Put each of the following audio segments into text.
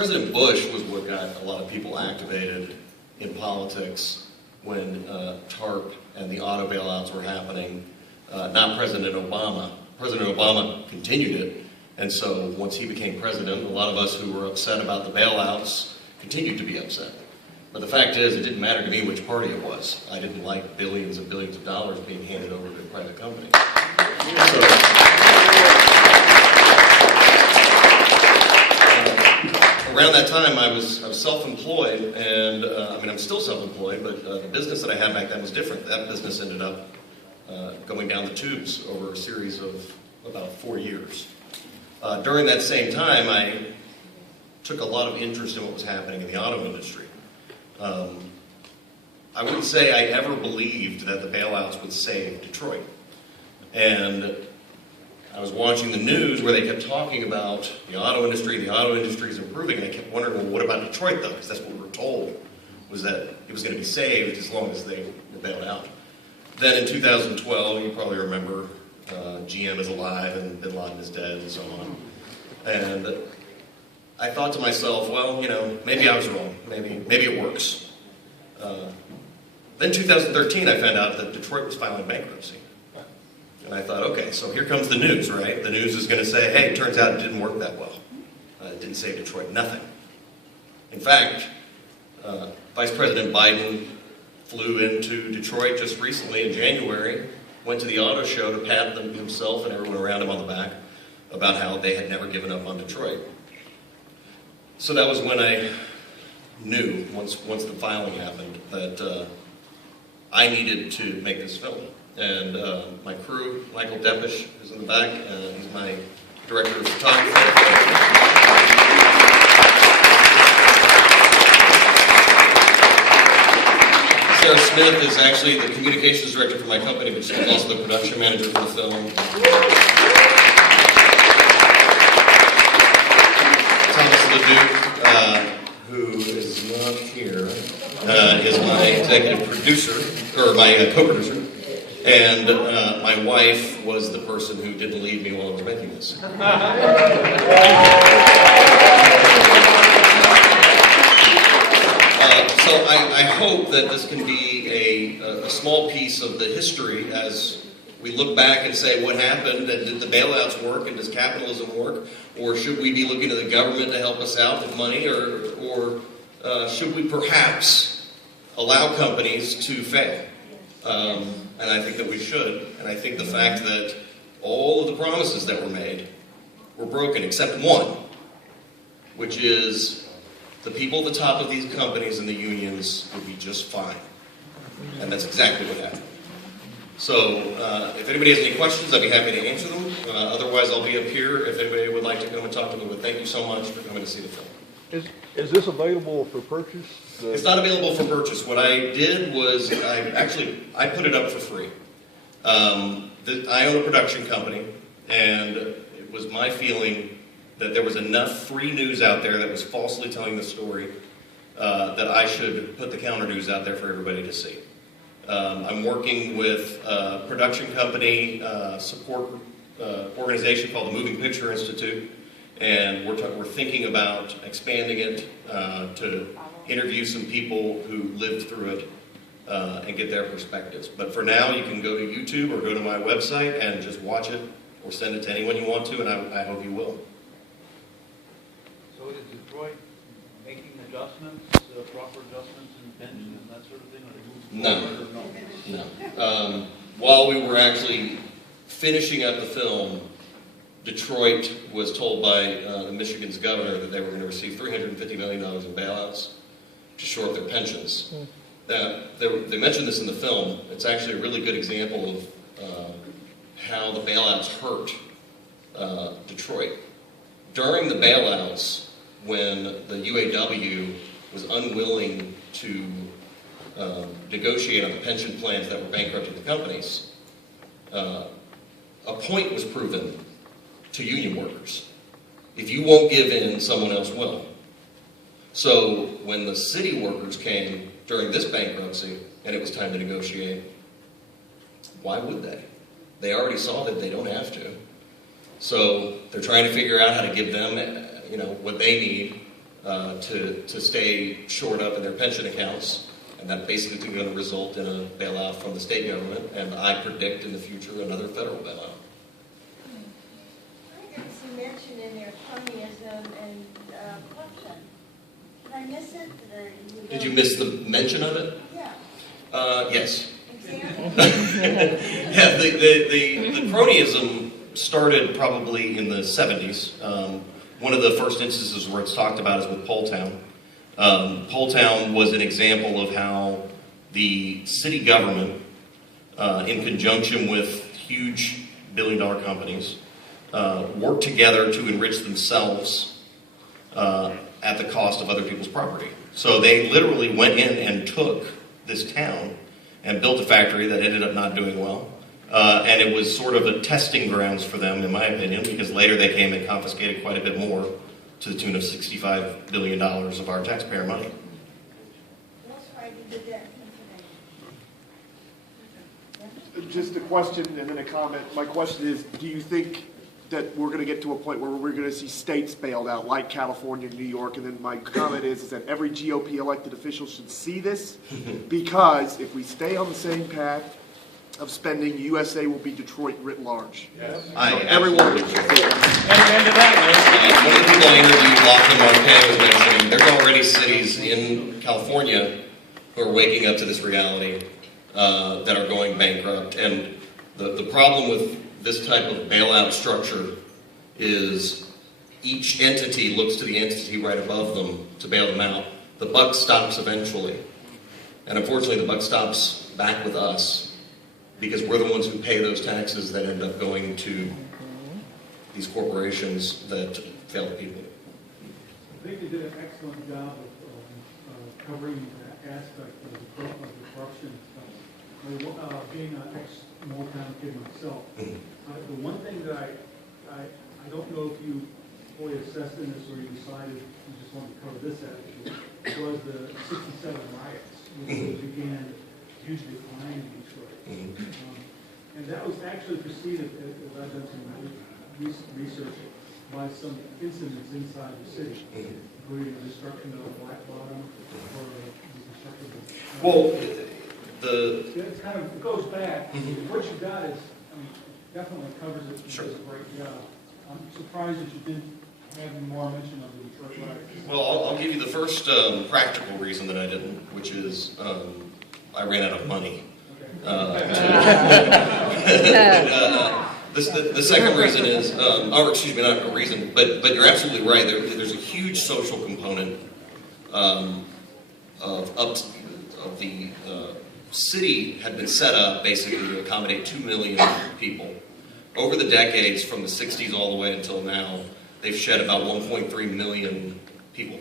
President Bush was what got a lot of people activated in politics when TARP and the auto bailouts were happening, not President Obama. President Obama continued it, and so once he became president, a lot of us who were upset about the bailouts continued to be upset. But the fact is, it didn't matter to me which party it was. I didn't like billions and billions of dollars being handed over to a private company. Around that time, I was self-employed, and I'm still self-employed, but the business that I had back then was different. That business ended up going down the tubes over a series of about 4 years. During that same time, I took a lot of interest in what was happening in the auto industry. I wouldn't say I ever believed that the bailouts would save Detroit. And I was watching the news where they kept talking about the auto industry is improving, and I kept wondering, well, what about Detroit, though? Because that's what we were told, was that it was going to be saved as long as they were bailed out. Then in 2012, you probably remember, GM is alive and Bin Laden is dead and so on. And I thought to myself, well, maybe I was wrong. Maybe it works. Then 2013, I found out that Detroit was filing bankruptcy. And I thought, okay, so here comes the news, right? The news is going to say, hey, it turns out it didn't work that well. It didn't save Detroit nothing. In fact, Vice President Biden flew into Detroit just recently in January, went to the auto show to pat himself and everyone around him on the back about how they had never given up on Detroit. So that was when I knew, once the filing happened, that I needed to make this film. And my crew, Michael Depish, is in the back. He's my director of photography. Sarah Smith is actually the communications director for my company, but she's also the production manager for the film. Thomas Leduc, who is not here, is my executive producer, or my co-producer. And my wife was the person who didn't leave me while I was making this. So I hope that this can be a small piece of the history as we look back and say what happened, and did the bailouts work, and does capitalism work, or should we be looking to the government to help us out with money, or should we perhaps allow companies to fail? And I think that we should, and I think the fact that all of the promises that were made were broken, except one, which is the people at the top of these companies and the unions would be just fine. And that's exactly what happened. So, if anybody has any questions, I'd be happy to answer them. Otherwise, I'll be up here if anybody would like to come and talk to me. But thank you so much for coming to see the film. Is this available for purchase? It's not available for purchase. What I did was I put it up for free. I own a production company, and it was my feeling that there was enough free news out there that was falsely telling the story that I should put the counter news out there for everybody to see. I'm working with a production company support organization called the Moving Picture Institute, and we're thinking about expanding it to interview some people who lived through it and get their perspectives. But for now, you can go to YouTube or go to my website and just watch it or send it to anyone you want to, and I hope you will. So is Detroit making adjustments, proper adjustments in pension and that sort of thing? No. While we were actually finishing up the film, Detroit was told by the Michigan's governor that they were going to receive $350 million in bailouts to shore up their pensions. Now, they mentioned this in the film. It's actually a really good example of how the bailouts hurt Detroit. During the bailouts, when the UAW was unwilling to negotiate on the pension plans that were bankrupting the companies, a point was proven to union workers. If you won't give in, someone else will. So when the city workers came during this bankruptcy and it was time to negotiate, why would they? They already saw that they don't have to. So they're trying to figure out how to give them, what they need to stay shored up in their pension accounts, and that basically is going to result in a bailout from the state government, and I predict in the future another federal bailout. I got some mention in there, cronyism and corruption. Did I miss it? Did you miss the mention of it? Yeah. Yes. Example? Yeah, the cronyism started probably in the 70s. One of the first instances where it's talked about is with Poletown. Poletown was an example of how the city government, in conjunction with huge billion-dollar companies, worked together to enrich themselves at the cost of other people's property. So they literally went in and took this town and built a factory that ended up not doing well. And it was sort of a testing grounds for them, in my opinion, because later they came and confiscated quite a bit more, to the tune of $65 billion of our taxpayer money. That's why they did that in Just a question and then a comment. My question is, do you think that we're going to get to a point where we're going to see states bailed out, like California, New York? And then my comment is that every GOP elected official should see this, because if we stay on the same path of spending, USA will be Detroit writ large. Yes. Everyone Absolutely should agree. see it. And to that, One of the people I interviewed, Lachlan Marquez, was mentioning there are already cities in California who are waking up to this reality that are going bankrupt. And the problem with this type of bailout structure is each entity looks to the entity right above them to bail them out. The buck stops eventually. And unfortunately, the buck stops back with us, because we're the ones who pay those taxes that end up going to these corporations that fail the people. I think they did an excellent job of covering that aspect of the corruption stuff. Being an ex-Motown kid myself, the one thing that I don't know if you fully assessed in this or you decided you just wanted to cover this attitude, was the 67 riots, which began huge decline in Detroit. And that was actually preceded, as I've done some research, by some incidents inside the city, including the destruction of Black Bottom or the destruction of... Well, It kind of it goes back. What you got is, definitely covers it. Sure. Does a great job. I'm surprised that you didn't have any more mention of the Detroit riots. well, I'll give you the first practical reason that I didn't, which is I ran out of money. The second reason is, or excuse me, not a reason, but you're absolutely right. There's a huge social component of the city had been set up basically to accommodate 2 million people. Over the decades, from the 60s all the way until now, they've shed about 1.3 million people.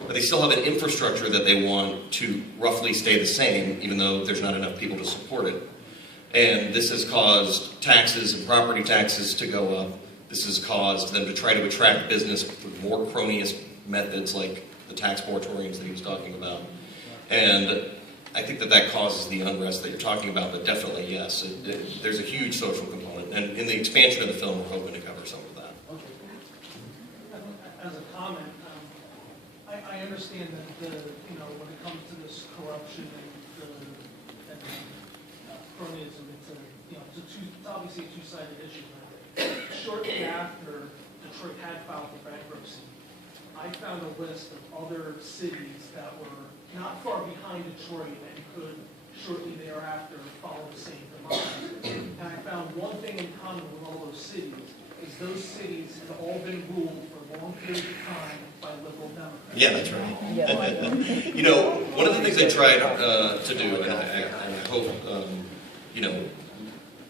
But they still have an infrastructure that they want to roughly stay the same, even though there's not enough people to support it. And this has caused taxes and property taxes to go up. This has caused them to try to attract business with more cronyist methods like the tax moratoriums that he was talking about. And I think that causes the unrest that you're talking about, but definitely, yes, there's a huge social component. And in the expansion of the film, we're hoping to cover some of that. As a comment, I understand that when it comes to this corruption and cronyism, it's obviously a two-sided issue. Shortly after Detroit had filed for bankruptcy, I found a list of other cities that were not far behind Detroit and could shortly thereafter follow the same demise. And I found one thing in common with all those cities is those cities had all been ruled for long periods of time by liberal Democrats. Yeah, that's right. One of the things I tried to do, and I hope,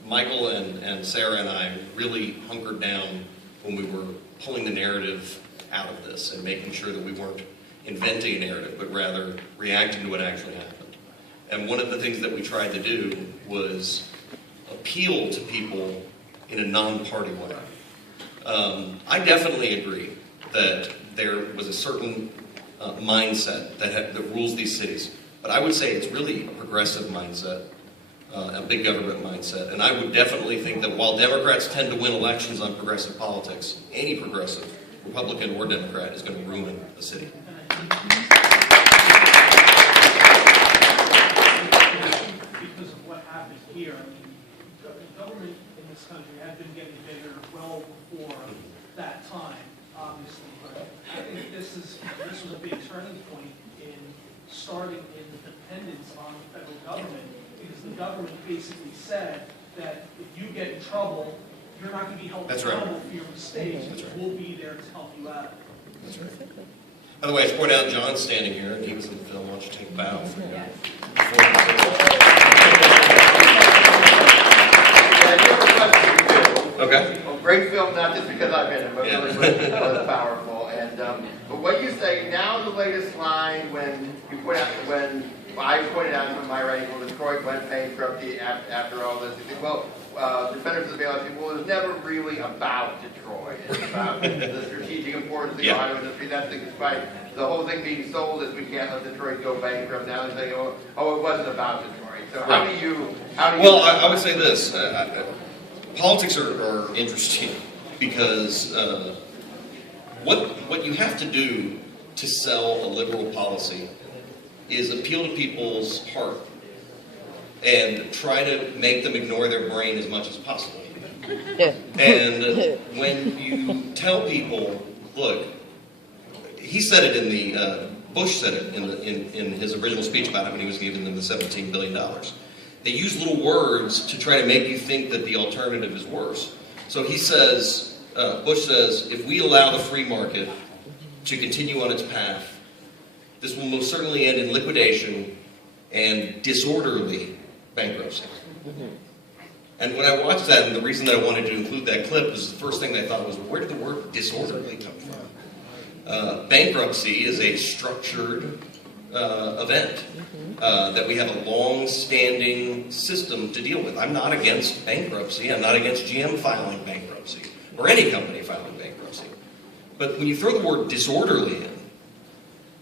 Michael and Sarah and I really hunkered down when we were pulling the narrative out of this and making sure that we weren't inventing a narrative, but rather reacting to what actually happened. And one of the things that we tried to do was appeal to people in a non-party way. I definitely agree that there was a certain mindset that rules these cities, but I would say it's really a progressive mindset, a big government mindset. And I would definitely think that while Democrats tend to win elections on progressive politics, any progressive Republican or Democrat, is going to ruin the city. Because of what happened here, I mean, the government in this country had been getting bigger well before that time, obviously, but I think this was a big turning point in starting in dependence on the federal government, because the government basically said that if you get in trouble, you're not going to be held That's right. accountable for your mistakes. That's right. We'll be there to help you out. That's right. By the way, I should point out John's standing here, and he was in the film. Why don't you take a bow for him? Okay. Well, great film, not just because I've been in it, but Yeah. really was powerful. And but what you say now, the latest line when you point out when I pointed out in my writing, well, Detroit went bankrupt after all this. You think, well, defenders of the bailout say, well, it was never really about Detroit. It's about the strategic importance of the auto industry. That's despite the whole thing being sold as we can't let Detroit go bankrupt. Now they're saying, oh, it wasn't about Detroit. So how do you? Well, I would say this. Politics are interesting because what you have to do to sell a liberal policy is appeal to people's heart and try to make them ignore their brain as much as possible. And when you tell people, look, he said it in the Bush said it in his original speech about when he was giving them the $17 billion. They use little words to try to make you think that the alternative is worse. So he says, Bush says, if we allow the free market to continue on its path, this will most certainly end in liquidation and disorderly bankruptcy. And when I watched that, and the reason that I wanted to include that clip is the first thing I thought was, where did the word disorderly come from? Bankruptcy is a structured event that we have a long-standing system to deal with. I'm not against bankruptcy. I'm not against GM filing bankruptcy or any company filing bankruptcy. But when you throw the word disorderly in,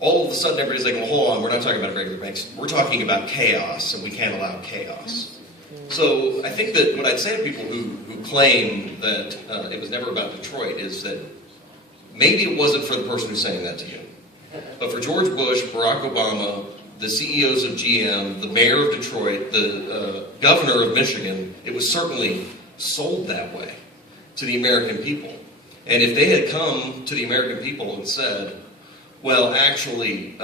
all of a sudden everybody's like, well, hold on, we're not talking about regular banks. We're talking about chaos, and we can't allow chaos. So I think that what I'd say to people who claim that it was never about Detroit is that maybe it wasn't for the person who's saying that to you. But for George Bush, Barack Obama, the CEOs of GM, the mayor of Detroit, the governor of Michigan, it was certainly sold that way to the American people. And if they had come to the American people and said, well, actually,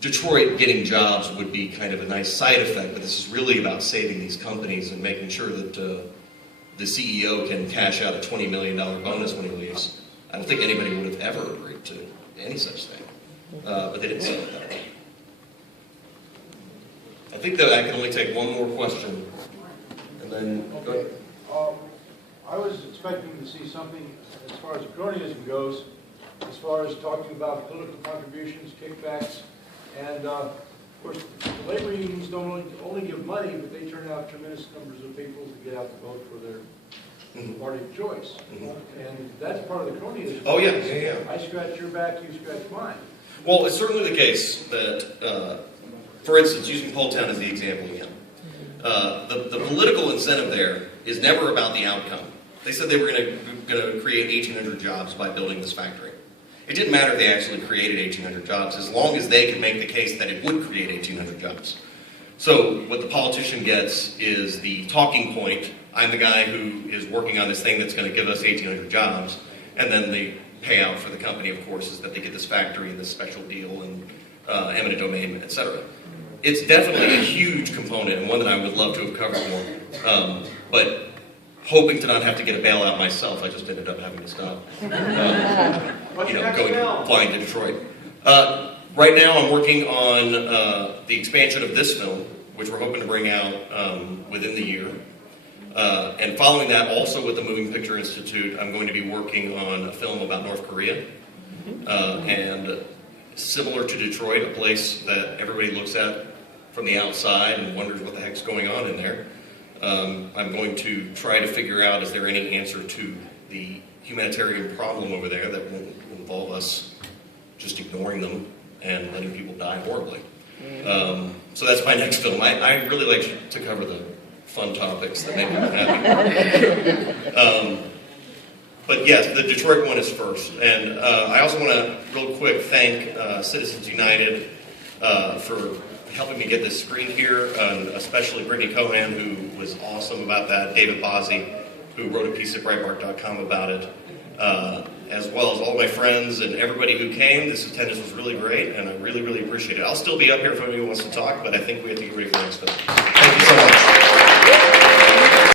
Detroit getting jobs would be kind of a nice side effect, but this is really about saving these companies and making sure that the CEO can cash out a $20 million bonus when he leaves, I don't think anybody would have ever agreed to any such thing. But they didn't say it that way. I think that I can only take one more question, and then go ahead. I was expecting to see something as far as cronyism goes, as far as talking about political contributions, kickbacks, and of course, the labor unions don't only give money, but they turn out tremendous numbers of people to get out to vote for their party of choice. And that's part of the cronyism. Oh, yeah. I scratch your back, you scratch mine. Well, it's certainly the case that, for instance, using Poletown as the example again, the political incentive there is never about the outcome. They said they were going to create 1,800 jobs by building this factory. It didn't matter if they actually created 1,800 jobs, as long as they could make the case that it would create 1,800 jobs. So what the politician gets is the talking point. I'm the guy who is working on this thing that's going to give us 1,800 jobs. And then the payout for the company, of course, is that they get this factory and this special deal and eminent domain, et cetera. It's definitely a huge component and one that I would love to have covered more. But hoping to not have to get a bailout myself, I just ended up having to stop. Flying to Detroit. Right now I'm working on the expansion of this film, which we're hoping to bring out within the year. And following that, also with the Moving Picture Institute, I'm going to be working on a film about North Korea. And similar to Detroit, a place that everybody looks at from the outside and wonders what the heck's going on in there. I'm going to try to figure out, is there any answer to the humanitarian problem over there that won't involve us just ignoring them and letting people die horribly. So that's my next film. I really like to cover the fun topics that make people happy. But yes, the Detroit one is first. And I also want to, real quick, thank Citizens United for helping me get this screen here, especially Brittany Cohan, who was awesome about that, David Bozzi, who wrote a piece at Breitbart.com about it, as well as all my friends and everybody who came. This attendance was really great, and I really, really appreciate it. I'll still be up here if anybody wants to talk, but I think we have to get ready for the next film. Thank you so much.